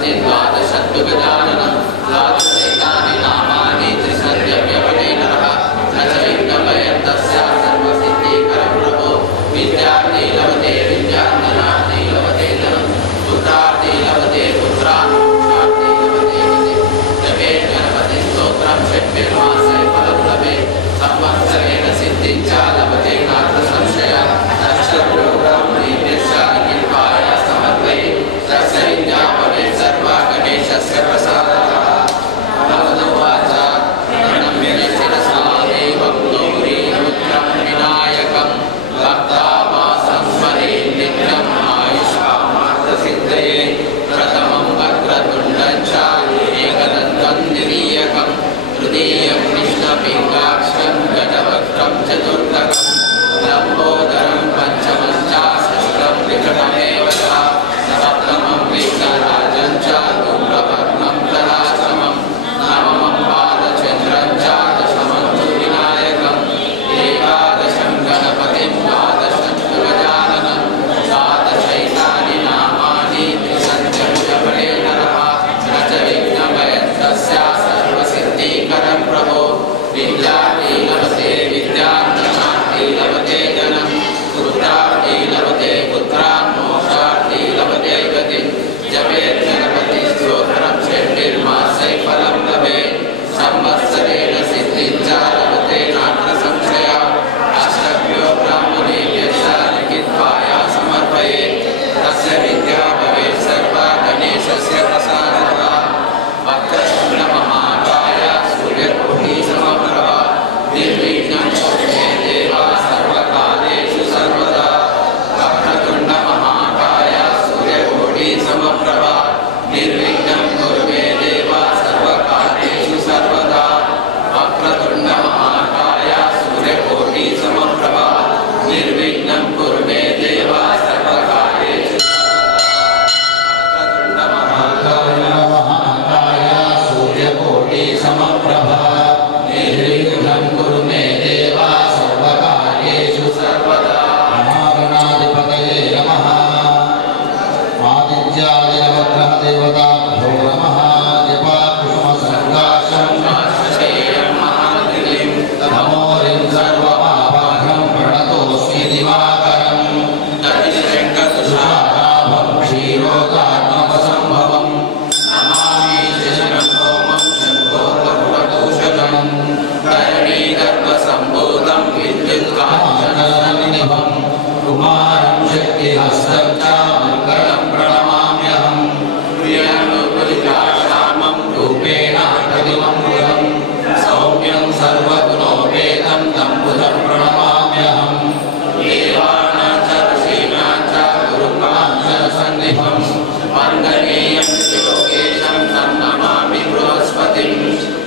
गणपति द्वादशत्तु गजाननं द्वादशैतानि नामानि त्रिसन्ध्यव्यपने नरः न च विघ्नभयस्तस्य सर्वसिद्धिकरं प्रभो विद्यार्थी लभते विद्यार्थिनार्थी लभते धनं पुत्रार्थी लभते पुत्रान् मोक्षार्थी लभते गतिं जपेत् गणपतिस्तोत्रं षट्भिर्मासे फलं लभेत् संवत्सरेण सिद्धिं च लभते नात्र संशयः गणेशस्य प्रसादः भगवदुवाच प्रणम्य शिरसा देवं गौरीरुद्रं विनायकं भक्तावासं स्मरे नित्यम् आयुष्कामार्थसिद्धये प्रथमं वक्रतुण्डं च एकदन्तं द्वितीयकं तृतीयं कृष्णपिङ्गाक्षं गजवक्त्रं चतुर्थकं लम्बोदरं पञ्चमं च षष्ठं विकटमेव च सप्तमं विघ्नराजं च धूम्रवर्णं तदाश्रमं नवमं बालचन्द्रं च दशमं तु विनायकम् एकादशं गणपतिं द्वादशं तु गजाननं द्वादशैतानि नामानि त्रिसन्ध्यव्यपने नरः न च विघ्नभयस्तस्य सर्वसिद्धिकरं प्रभो विद्यार्थी लभते विद्यार्थिनार्थी लभते धनं पुत्रार्थी लभते पुत्रान् मोक्षार्थी लभते गतिं जपेत् गणपतिस्तोत्रं षट्भिर्मासे फलं लभेत् संवत्सरेण सिद्धिं च लभते नात्र संशयः अष्टभ्यो ब्राह्मणेभ्यश्च लिखित्वा समर्पयेत् तस्य विद्या भवेत् सर्वा गणेशस्य प्रसादः वक्रतुण्डमहाकाय सूर्यकोटिसमप्रभा निर्विघ्नं कुरु मे देव सर्वकालेषु सर्वदा वक्रतुण्डमहाकाय सूर्यकोटिसमप्रभा निर्विघ्नं कुरु मे देव सर्वकालेषु सर्वदा वक्रतुण्डमहाकाय सूर्यकोटिसमप्रभा निर्विघ्नं कुरु मे देव सर्वकालेषु वक्रतुण्डमहाकाय सूर्यकोटिसमप्रभा निर्विघ्नं कुरु मे देव सर्वकार्येषु सर्वदा महागणाधिपतये नमः आदित्याय नवग्रह देवताभ्यो नमः जपाकुसुमसङ्काशं श्रेयं महाद्रिलिं नमोरिं सर्वपापघ्नं प्रणतोऽस्मि दिवाकरं दधिशङ्कतुषाराभं क्षीरोदात्मकसम्भवं नमामि शशनं सोमं शङ्खोर्गरुडभूषणं धरणीगर्भसम्भूतं विद्युत्काञ्चननिभं कुमारं शक्तिहस्तं च मङ्गलं प्रणमाम्यहं प्रियनुकुलिकाश्यामं रूपेण प्रतिमङ्गलं सौम्यं सर्वगुणोपेतं तं बुधं प्रणमाम्यहं देवानां च ऋषीणां च गुरुकाञ्चनसन्निभं वन्दनीयं शिवकेशं तं नमामि बृहस्पतिं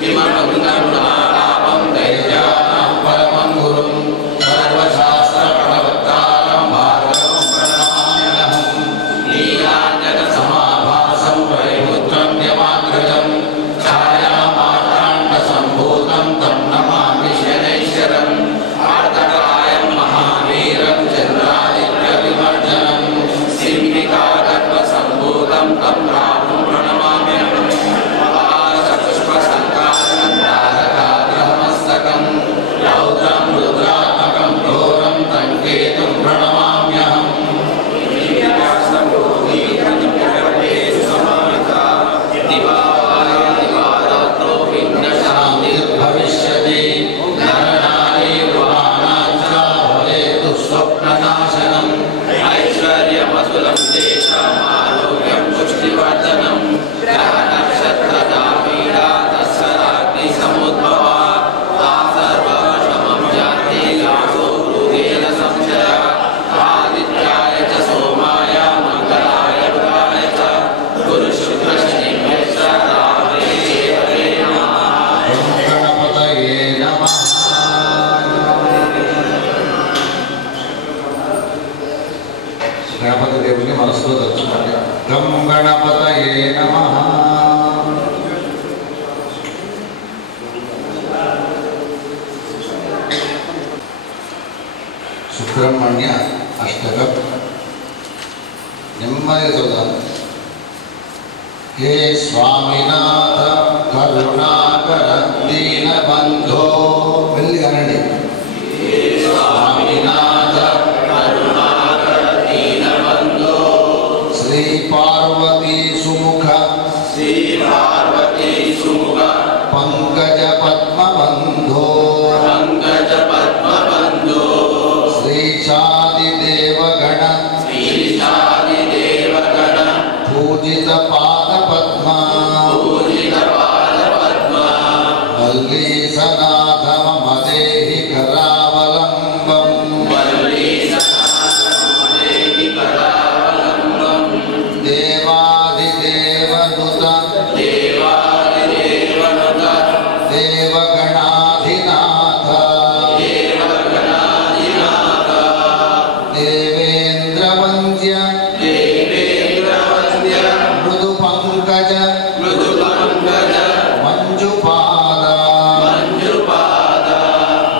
किमनुगुणगुणालाभं दैत्यानां परमं गुरुं सर्वशास्त्रप्रणवक्तारं भार्गवं प्रणमाम्यहं लीलाञ्जनसमाभासं वैपुत्रं यमाग्रजं छायामार्ताण्डसम्भूतं तं नमामि शनैश्वरम् आर्तकायं महावीरं चन्द्रादित्यविमर्जनं सिंहिकागर्भसम्भूतं तं राहुं प्रणमाम्यहं महासपुष्पसङ्काशं तारकाग्रहमस्तकं रौद्रं रुद्रात्मकं घोरं तं केतुं प्रणमाम्यहं दिवारात्रो शान्तिर्भविष्यति नरनारीगृहाणां च भवेत् स्वप्ननाशनम् ऐश्वर्यमतुलं तेषाम् आरोग्यं पुष्टिवर्धनं ग्रहनक्षत्रदापीडा तत्सदाग्निसमुद्भवा आसर्वशमं जाति यासो हृदेन संशय आदित्याय च सोमाय मङ्गलाय बुधाय च गुरुशुक्रशनिभ्यश्च राहवे केतवे नमः गणपतये नमः गणपति దేవుని మనసులో తలుచుకోండి గం గణపతయే నమః సుబ్రహ్మణ్య అష్టకం నెమ్మదిగా చదువుదాం हे स्वामीनाथ करुणाकर दीनबंधो मेल्लिगाనండి हे स्वामीनाथ करुणाकर दीनबंधो श्री पार्वती सुमुख पंकज पद्मबंधो श्रीशादि देवगण पूजित पाद पद्मा वल्लीसनाथ मम देहि करावलम्बम् देवादिदेवनुत देवगणाधिनाथ देवेन्द्रवन्द्य मृदुपङ्कज मंजुपाद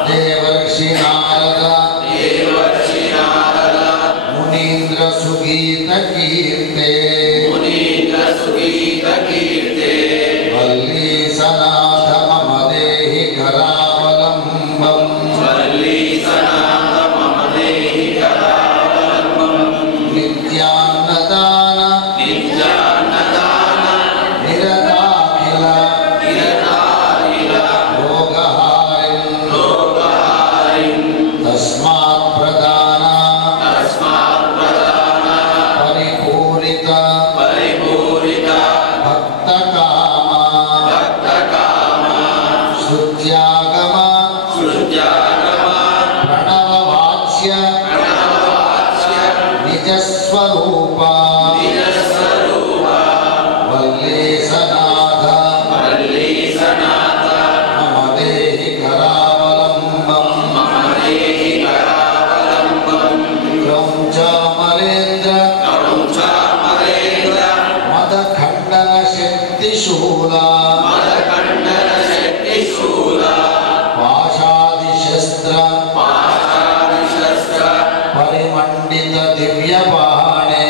देवर्षि नारद मुनीन्द्र सुगीत कीर्ते वल्लीसनाथ मम देहि करावलम्बम् नित्यान्नदान निरताखिल रोगहारिन् तस्मात् प्रदान परिपूरित भक्तकामा श्रुत्यागम प्रणववाच्य निजस्वरूप वल्लीसनाथ मम देहि करावलम्बम् क्रौञ्चामरेन्द्र मदखण्डन शक्तिशूला पाशादिशस्त्र परिमण्डित दिव्यपाणे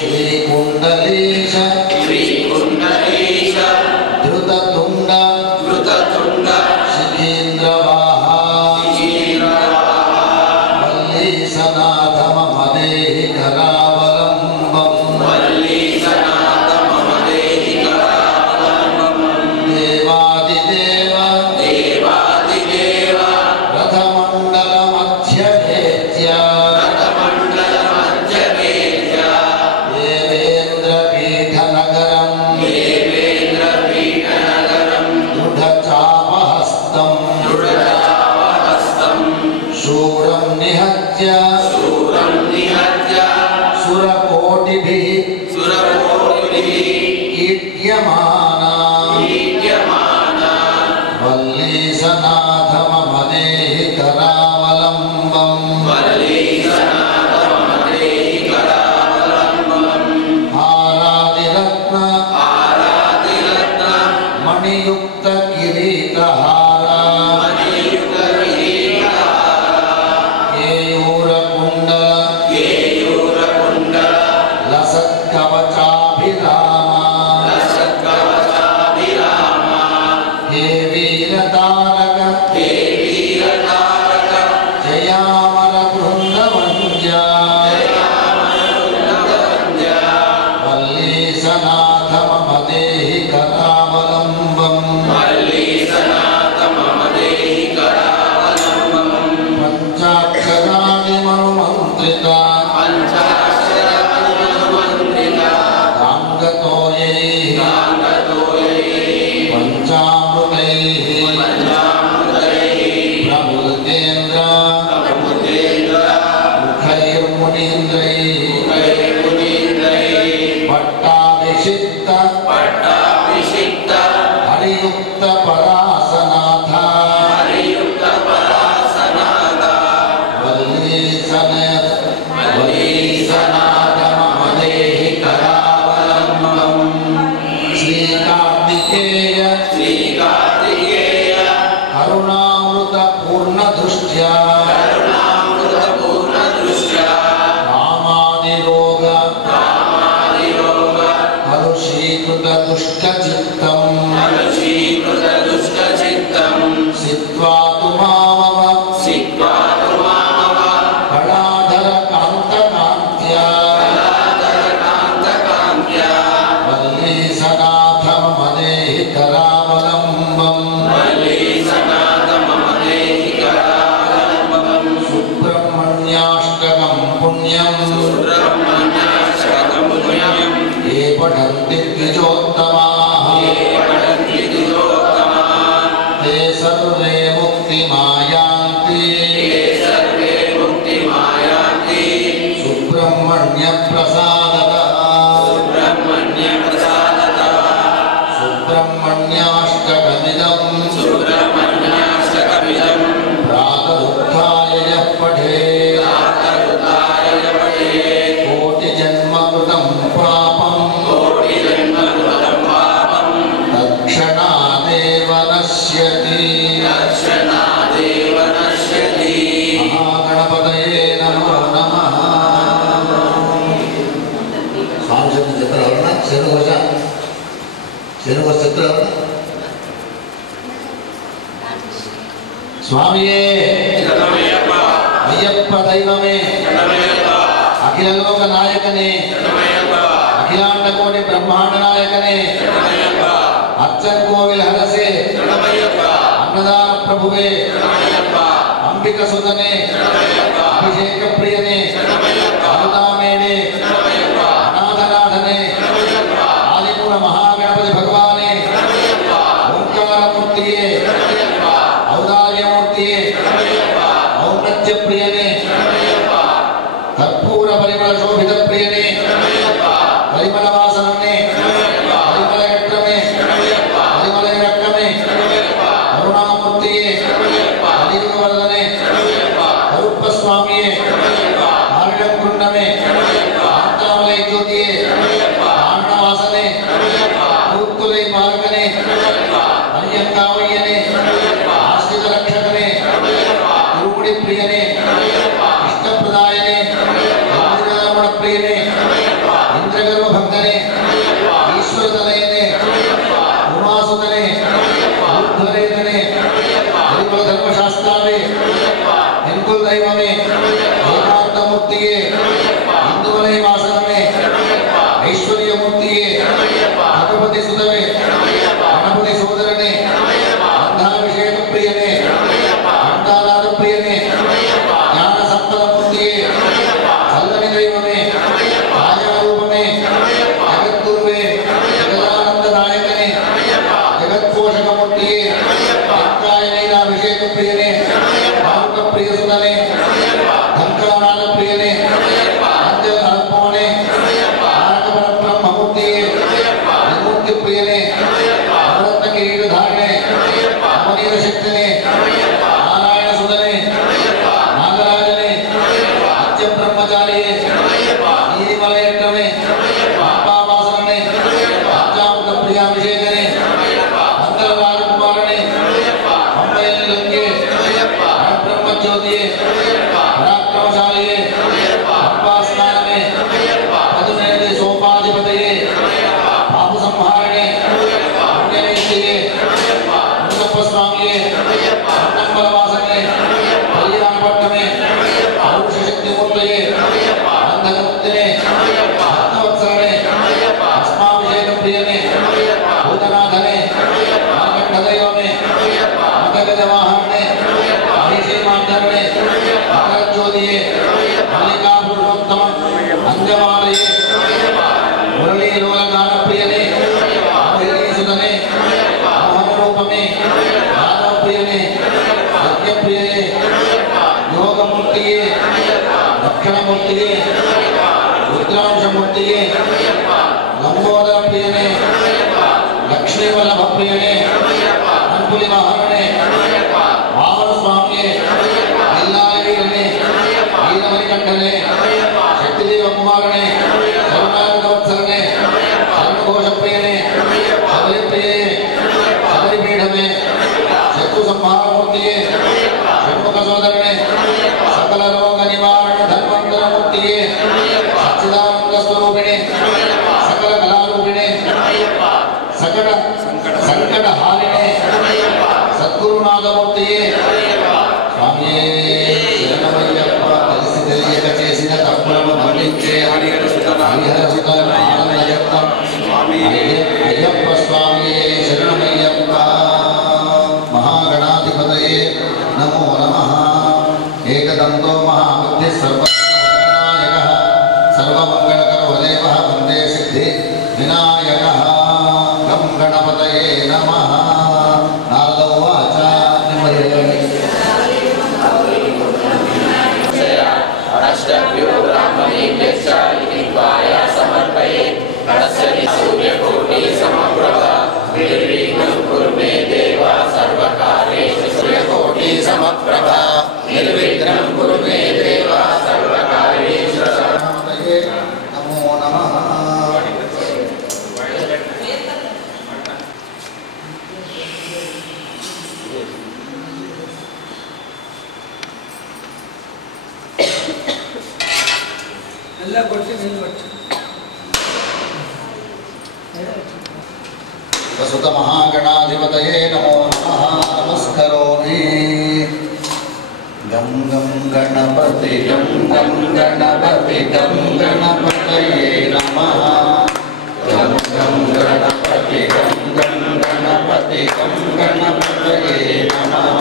श्रीकुण्डलीश धृततुण्ड शिखीन्द्रवाहा वल्लीसनाथ मम देहि करावलम्बम् देवादिदेव रथमण्डलमध्यवेद्य देवेन्द्रपीठनगरम् दृढचापहस्तम् शूरं निहत्य सुरकोटिभिः ईड्यमाना वल्लीसनाथ मम देहि करावलम्बम् हारादिरत्न मणियुक्त किरीटहारा केयूरकुण्डल लसत्कवचाभिरामा हे वीरतारक जयामर సుబ్రహ్మణ్యాష్టకం పుణ్యం సుబ్రహ్మణ్యాష్టకం పుణ్యం ఏ పఠంతి ద్విజోత్తమాః తే సర్వే ముక్తిమాయాంతి సుబ్రహ్మణ్య ప్రసాదతః సుబ్రహ్మణ్యాష్టకమిదం ప్రాతరుత్థాయ యః పఠేత్ కోటిజన్మకృతం పాపం తత్క్షణాదేవ నశ్యతి. మహాగణపతయే నమో నమః. స్వామి చెప్పిన చెప్తారు ఎవరన్నా? శనుగోష చెప్తారు ఎవరన్నా? స్వామియే అయ్యప్ప దైవమే అఖిల లోక నాయకనే అఖిలాండ కోటి బ్రహ్మాండ నాయకనే అచ్చన్ కోవిల్ హరసే అన్నదాన ప్రభువే అంబిక సుతనే అభిషేక ప్రియనే అమృతామేడే అనాథనాథనే ఆదిమూల మహాగణపతి భగవానే ఓంకారమూర్తియే ఔదార్యమూర్తియే ఔన్నత్య ప్రియనే కర్పూర పరిమళ శోభిత ప్రియనే పరిమళ వాసననే పరిమళ యత్రమే పరిమళ రక్తమే కరుణామూర్తియే కలియుగవర్ధనే కరుప్ప స్వామియే ఆరుడం కృండమే కాంతామలై జ్యోతియే కాండవాసనే మూర్తులై పాలకనే అన్యంకావయ్యనే ఆశ్రిత రక్షకనే గురుముడి ప్రియనే ఇష్టప్రదాయనే రమణ ప్రియనే ఇంద్రగర్వ భక్తనే ఈశ్వరతనయనే ఉమాసుతనే ఊర్ధ్వరేతనే పరిమళ ధర్మశాస్త్రావే నిల్కుల దైవమే ఏకాంతమూర్తియే హిందువలయ వాసనమే ఐశ్వర్యమూర్తియే భగవతి సుతమే గణపతి సోదరనే బంధాభిషేక ప్రియనే అందానాథ ప్రియనే జ్ఞాన సంపదమూర్తియే చల్లని దైవమే ఛాయారూపమే జగద్గురువే జగదానంద నాయకనే జగత్పోషకమూర్తియే అభిషేక ప్రియనే భావుక ప్రియ సుతనే ధంకానాథ ప్రియనే అంజల అల్పమనే తారక పరబ్రహ్మమూర్తియే విమూర్తి ప్రియనే నవరత్న కిరీటధారిణే అమనీయ శక్తినే నారాయణ సుధనే నాగరాజనే నిత్య బ్రహ్మచారియే నీలిమలయత్రమే పాపావాసననే పంచామృత ప్రియాభిషేకనే అందర రాజకుమారనే అంబయని లంకే బ్రహ్మజ్యోతియే పరాక్రమశాలియే పంపాస్నానమే పదునేది సోపాధిపతయే పాప సంహారణే పుణ్యనైతియే మునప్ప స్వామియే అన్నంబలవాసనే కళ్యాణపట్నమే పౌరుష శక్తిమూర్తయే అంధకృత్యనే భక్తవత్సలనే అస్మాభిషేక ప్రియనే భూతనాథనే మార్కంఠదైవమే మదగజవాహనే మహిషీమాంధరణే మకరజ్యోతియే మల్లికాపురుషోత్తమ అంజమాలయే మురళీలోలగాన ప్రియనే మహిళీసుతనే మోహనరూపమే యాదవ ప్రియనే సత్యప్రియనే యోగమూర్తియే రక్షణమూర్తియే రుద్రాంశమూర్తియే లంబోదర ప్రియనే లక్ష్మీవల్లభ ప్రియనే అంపులి మహరణే వామన స్వామియే ఇల్లాలవీరనే వీరమణికంఠనే శక్తిదేవ కుమారనే కరుణాకవత్సరనే కరుణఘోష ప్రియనే శబరి ప్రియే శబరి పీఠమే శత్రు సంహారమూర్తియే షణ్ముఖ సోదరనే సకల రోగ నివారణ ధన్వంతరమూర్తియే సచ్చిదానంద స్వరూపిణే సకల కళారూపిణే సకల సంకట హారిణే సద్గురునాథమూర్తియే స్వామియే శరణమయ్యప్ప తెలిసి తెలియక చేసిన తప్పు महाबुद्धिः सर्वविनायकः सर्वमङ्गलकरो देवः वन्दे सिद्धि विनायकः गं गणपतये नमः। नारद उवाच अष्टभ्यो ब्राह्मणेभ्यश्च लिखित्वाय समर्पये तस्य सूर्यकोटि समप्रभा निर्विघ्नं कुरु मे देव सर्वकार्येषु सूर्यकोटि समप्रभा निर्विघ्नं कुरु मे देव सर्वकार्येषु नमो नमः। वसुत महागणाधिपतये नमो नमः। नमस्करोमि। गं गं गणपति गं गं गणपति गं गणपतये नमः। गं गं गणपति गं गं गणपति गं गणपतये नमः।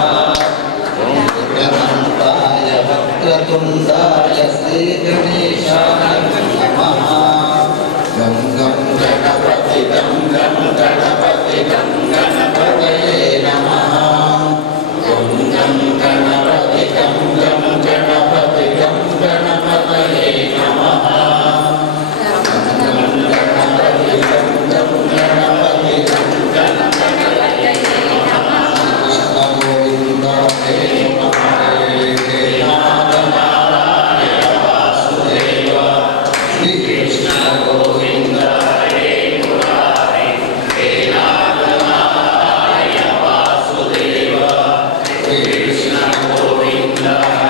गणपताय वक्रतुण्डाय श्रीगणेशाय नमः। गं गं गणपति गं गं गणपति गं गणपतये नमः। गं गं गणपति गं गं गणपति गं गणपतये नमः। गं गं गणपति गं गं गणपति गं गणपतये नमः। कृष्ण गोविन्द हे हे नाथ नारायण वासुदेव श्री कृष्ण गोविन्द हे मुरारी हे नाथ नारायण वासुदेव श्री कृष्ण गोविन्द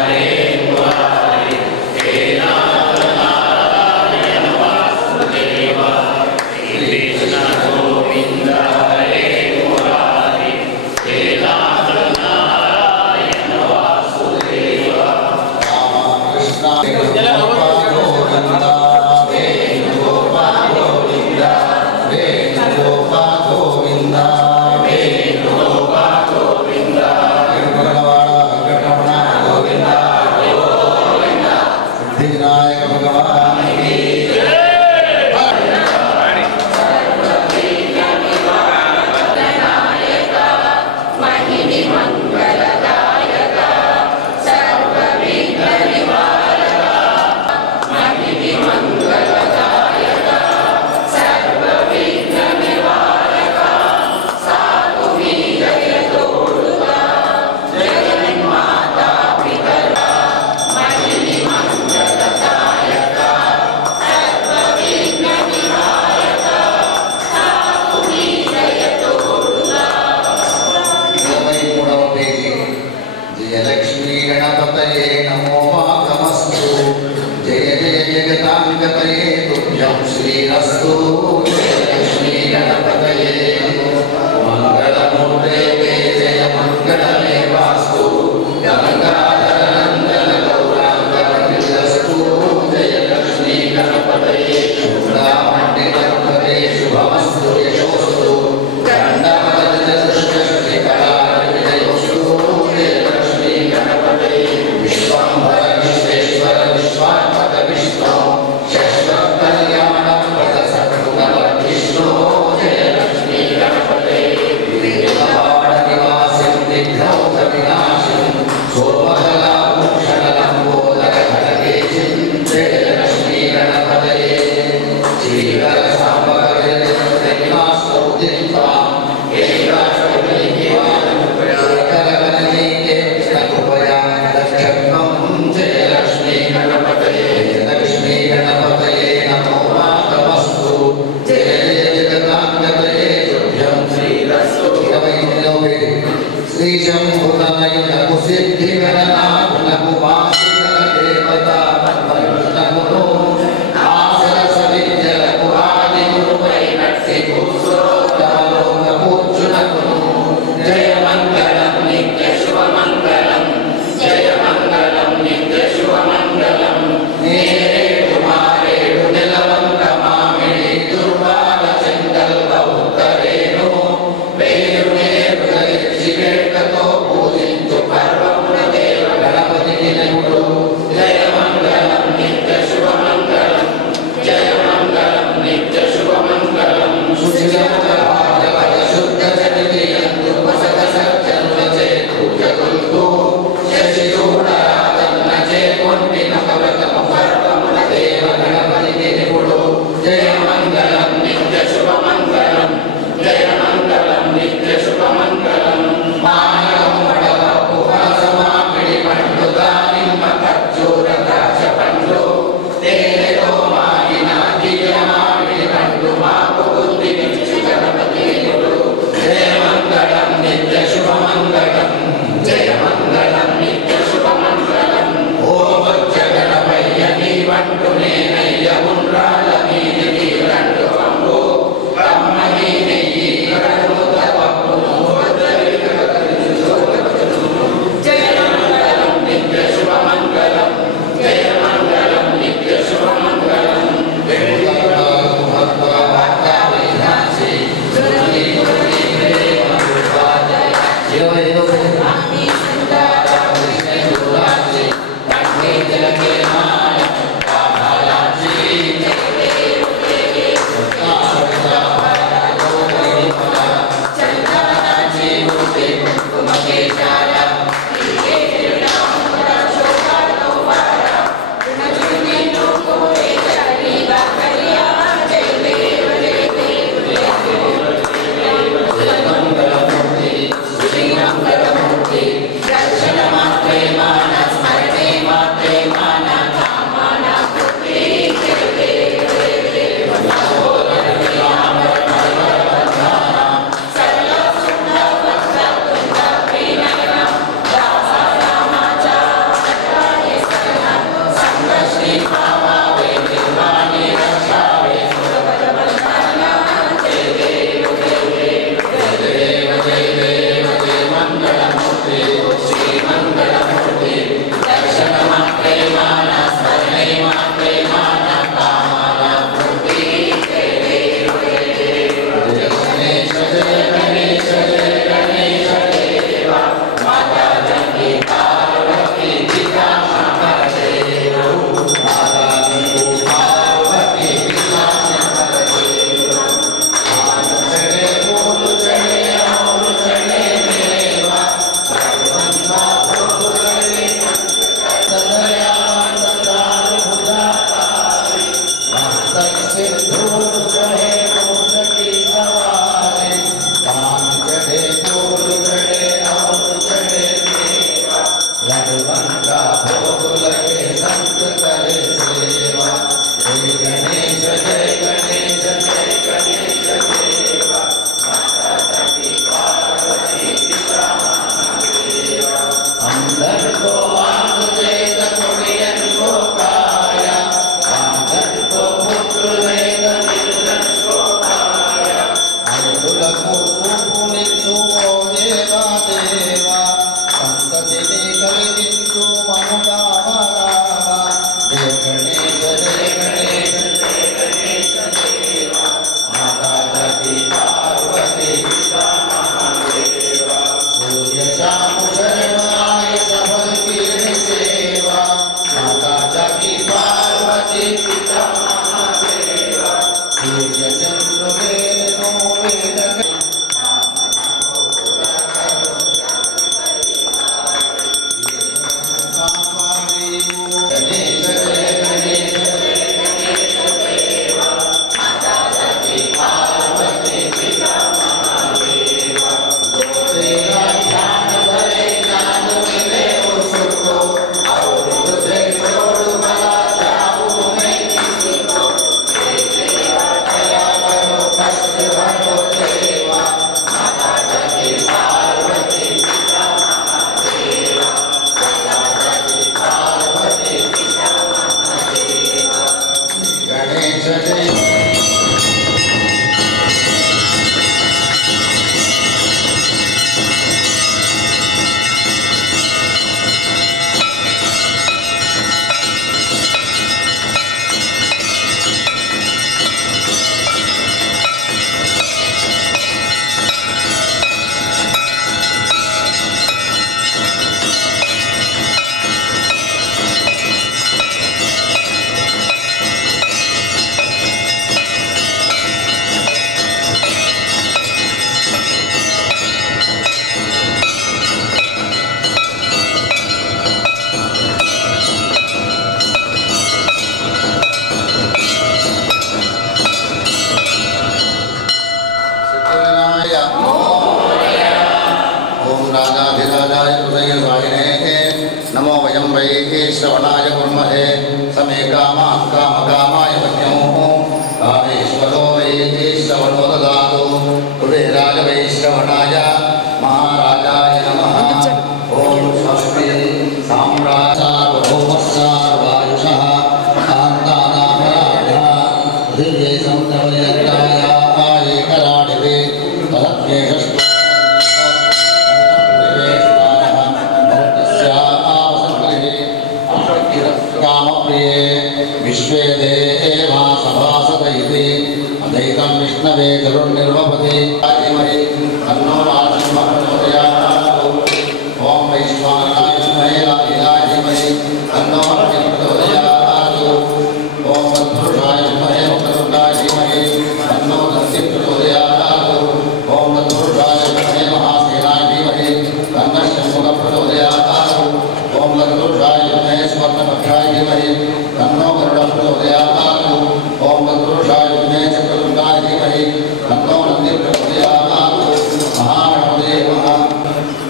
हे मुरारी हे नाथ नारायण वासुदेव श्री कृष्ण गोविन्द हे मुरारी हे नाथ नारायण वासुदेव। रामकृष्ण वेणुगोपाल गोविन्द वेणुगोपाल गोविन्द वेणुगोपाल गोविन्द वेणुगोपाल वेणुगोपाल गोविन्द गोविन्द सिद्धिविनायक भगवान की समे कामान् कामकामाय पत्न्योः कामेश्वरो वैश्रवणो ददातु कुबेराय वैश्रवणाय महाराजाय नमः। ॐ स्वस्ति साम्राज्यसार्वभौमस्सार्वायुषः कान्तानामराढः दिव्ये सन्तपर्यन्ताय एकराडिवे तदप्येषस्तु कामप्रिये विश्वे देवा सभासद इति अदैतं विष्णवे गुरुर्निर्वपति धीमहि तन्नो राजसिंहः प्रचोदयात्। ॐ वैश्वानराय विद्महे लालिताय धीमहि तन्नो अग्निः प्रचोदयात्। ॐ तत्पुरुषाय विद्महे वक्रतुण्डाय धीमहि तन्नो दन्तिः प्रचोदयात्। ॐ तत्पुरुषाय विद्महे महासेनाय धीमहि तन्नः शम्भुः प्रचोदयात्। ॐ तत्पुरुषाय विद्महे स्वर्णपक्षाय धीमहि तन्नो गरुडः प्रचोदयात्। ॐ तत्पुरुषाय विद्महे चक्रतुण्डाय धीमहि तन्नो नन्दिः प्रचोदयात्। महागणपतये नमः।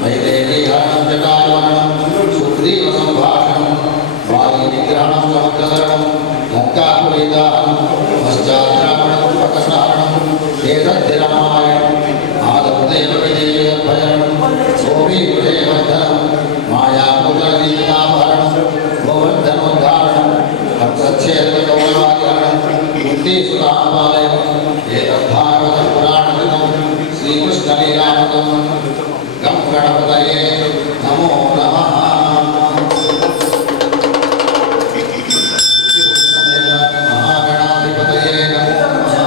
वैदेहीहरणं जटायुमरणं सुग्रीवसम्भाषणं वायुनिग्रहणं समुद्रतरणं लङ्कापुरीदाहनं पश्चाद्रावणं पकसहरणं एतद्धिरामायणम् आदौ देवविदेवभजनं गोपीकुलेवर्धनं मायापूजनदीपाभरणं गोवर्धनोद्धारणं हंसच्छेदकगौरवादिहरणं कुन्तीसुतापालयम् एतद्भागवतपुराणकृतं श्रीकृष्णलीलामृतं गं गणपतये नमो नमः। महागणाधिपतये नमो नमः।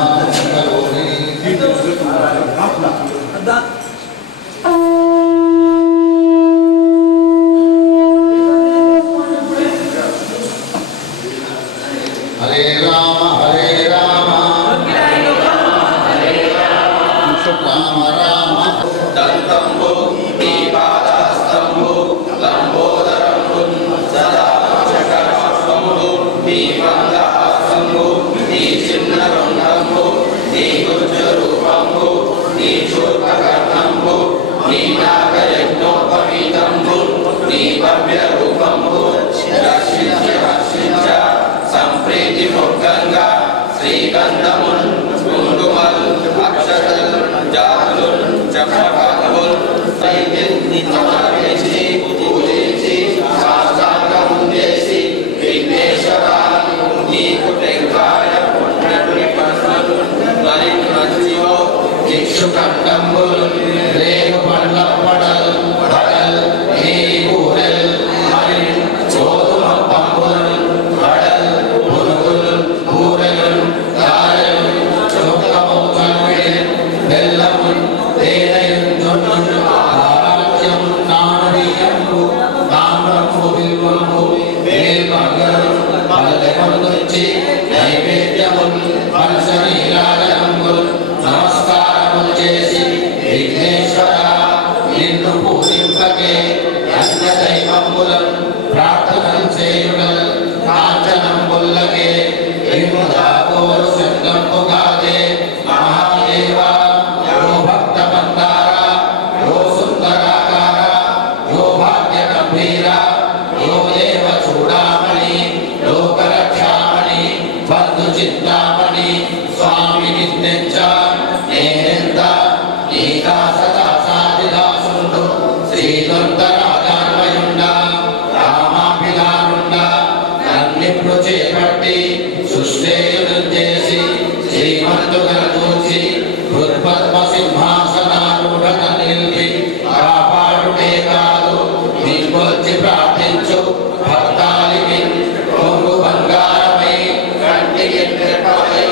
हरे राम राम राम दन्तम्बो दीपादास्तम्बो लम्बोदरम्बो सदा चकरास्तम्बो दीपन्दहास्तम्बो दीचिन्नरन्दम्बो दीगुज्जरूपम्बो दीचूर्णकर्णम्बो दीनागयज्ञोपवीतम्बो दीभव्यरूपम्बो दर्शिंच संप्रीतिमुद्गङ्गा श्रीगन्धमुन् कुङ्कुमल् अक्षतल् जातुल् चक्रपातुल् समर्पिंచి పూజించి సాష్టాంగముందేసి విఘ్నేశ్వరా నీకు టెంకాయ పుణ్యటుని పనులు మరి మంచివో భిక్షుకండంబులు రేగు పండ్ల పడల్ పడల్ నీ పూరెల్ మరి చోదుమ పంపులు పడల్ పురుగులు పూరెలు కాయలు చొక్కము కన్విడి బెల్లము తేనెలు జొన్నులు ఆరాధ్యము నానరీయము తామ్రము బిల్వము వేల్మగలు పల్లెములొచ్చి నైవేద్యము పంచనీరాజనములు నమస్కారము చేసి విఘ్నేశ్వర నిన్ను పూజింపకే అన్య దైవములను ప్రార్థనలు చేయుగల్ కాంచనంబుల్లకే విముదాకోరు శబ్దంబుగాదే మహాదేవ యో భక్త మందార యో సుందరాకార యో భాగ్య గంభీర యో దేవ చూడామణి లోకరక్షామణి బంధు చింతామణి స్వామి నిత్యంచ నేనెంత నీకా సదాసాదిదాసుండు శ్రీదొంతరాజాన్వయుండ రామాభిలానుండ నన్నిప్పుడు చేపట్టి సుశ్రేయుడు చేసి శ్రీమంతుగల చూసి హృత్పద్మ సింహాసనారూఢ నిలిపి కాపాడుటే కాదు నిన్మొచ్చి ప్రార్థించు భక్తాలికి కొంగు బంగారమై కంటికి కృపై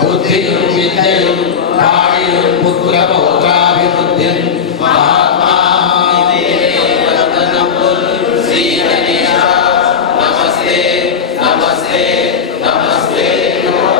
బుద్ధియు విద్యయు పాడియు పుత్ర పౌత్రాభివృద్ధి మహాత్మా శ్రీ గణేశ నమస్తే నమస్తే నమస్తే నమో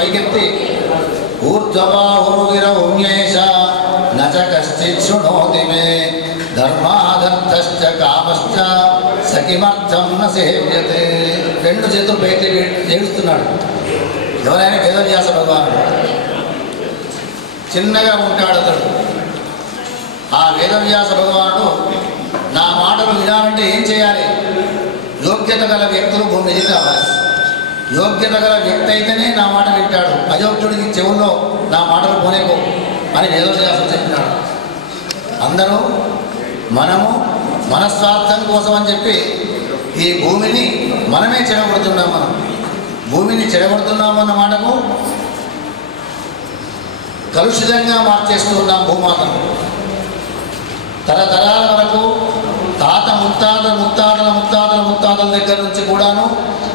పైకెత్తి ఊర్ధ్వబాహురుగిరౌన్యేష నచ కశ్చిత్ శృణోతి మే ధర్మాధర్థశ్చ కామశ్చ సకిమర్థం న సేవ్యతే. రెండు చేతులు పైకి ఏడుస్తున్నాడు. ఎవరైనా వేదవ్యాస భగవానుడు చిన్నగా ఉంటాడు అతడు. ఆ వేదవ్యాస భగవానుడు నా మాటలు వినాలంటే ఏం చేయాలి? యోగ్యత గల వ్యక్తులు భూమి మీద కావాలి. యోగ్యత గల వ్యక్తి అయితేనే నా మాట వింటాడు. అయోగ్యుడికి చెవుల్లో నా మాటలు పోనేకో అని వేదవ్యాసం చెప్పినాడు. అందరూ మనము మనస్వార్థం కోసం అని చెప్పి ఈ భూమిని మనమే చెడగొడుతున్నాం. మనం భూమిని చెడగొడుతున్నామన్న మాటకు కలుషితంగా మార్చేస్తూ ఉన్నాం భూమాతను. తరతరాల వరకు తాత ముత్తాతల ముత్తాతల ముత్తాతల ముత్తాతల దగ్గర నుంచి కూడాను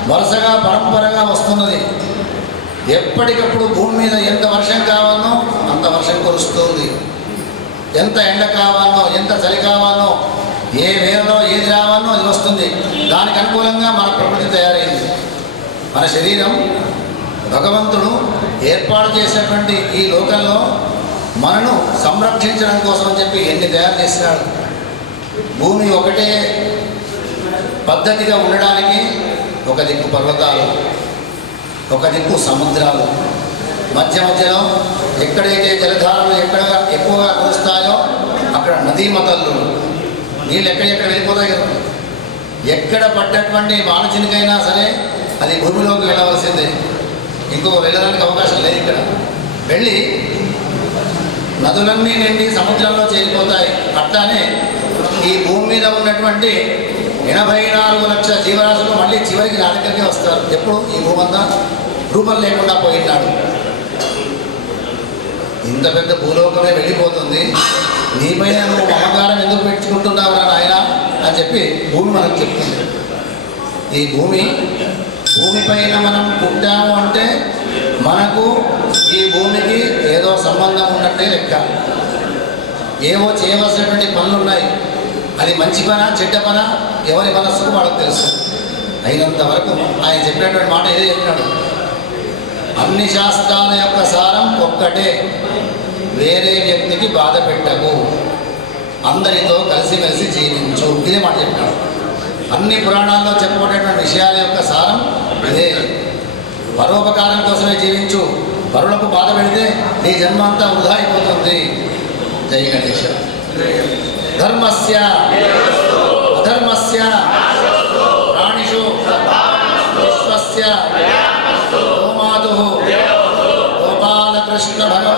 వరుసగా పరంపరగా వస్తున్నది. ఎప్పటికప్పుడు భూమి మీద ఎంత వర్షం కావాలనో అంత వర్షం కురుస్తుంది. ఎంత ఎండ కావాలనో ఎంత చలి కావాలనో ఏ వేళలో ఏది రావాలనో అది వస్తుంది. దానికి అనుకూలంగా మన ప్రకృతి తయారైంది. మన శరీరం భగవంతుడు ఏర్పాటు చేసినటువంటి ఈ లోకంలో మనను సంరక్షించడం కోసం అని చెప్పి ఎన్ని తయారు చేసినాడు. భూమి ఒకటే పద్ధతిగా ఉండడానికి ఒక దిక్కు పర్వతాలు, ఒక దిక్కు సముద్రాలు, మధ్య మధ్యలో ఎక్కడైతే జలధారలు ఎక్కడ ఎక్కువగా కురుస్తాయో అక్కడ నదీమతలు, నీళ్ళు ఎక్కడెక్కడ వెళ్ళిపోతాయి కదా. ఎక్కడ పడ్డటువంటి వానచినికైనా సరే అది భూమిలోకి వెళ్ళవలసిందే. ఇంకొక వెళ్ళడానికి అవకాశం లేదు. ఇక్కడ వెళ్ళి నదులన్నీ నిండి సముద్రంలో చేరిపోతాయి. అట్లానే ఈ భూమి మీద ఉన్నటువంటి 84 లక్షల జీవరాశులు మళ్ళీ చివరికి నా దగ్గరికి వస్తారు. ఎప్పుడు ఈ భూమి అంతా రూపం లేకుండా పోయినాడు. ఇంత పెద్ద భూలోకమే వెళ్ళిపోతుంది, నీపైన నువ్వు మమకారం ఎందుకు పెట్టుకుంటున్నావు రా నాయన అని చెప్పి భూమి మనకు చెప్తుంది. ఈ భూమిపైన మనం పుట్టాము అంటే మనకు ఈ భూమికి ఏదో సంబంధం ఉన్నట్టే లెక్క. ఏవో చేయవలసినటువంటి పనులు ఉన్నాయి. అది మంచి పనా చెడ్డ పనా ఎవరి మనస్సుకు వాళ్ళకు తెలుసు. అయినంత వరకు ఆయన చెప్పినటువంటి మాట ఏదో చెప్పినాడు, అన్ని శాస్త్రాల యొక్క సారం ఒక్కటే, వేరే వ్యక్తికి బాధ పెట్టకు, అందరితో కలిసిమెలిసి జీవించు. ఇదే మాట చెప్పినాడు. అన్ని పురాణాల్లో చెప్పబడేటువంటి విషయాల యొక్క సారం ఇదే. పరోపకారం కోసమే జీవించు. పరులకు బాధ పెడితే నీ జన్మ అంతా వృధా అయిపోతుంది. జై గణేశ. ధర్మస్య అధర్మస్య ప్రాణిషు విశ్వస్య గోమాతుః గోపాలకృష్ణ భగవాన్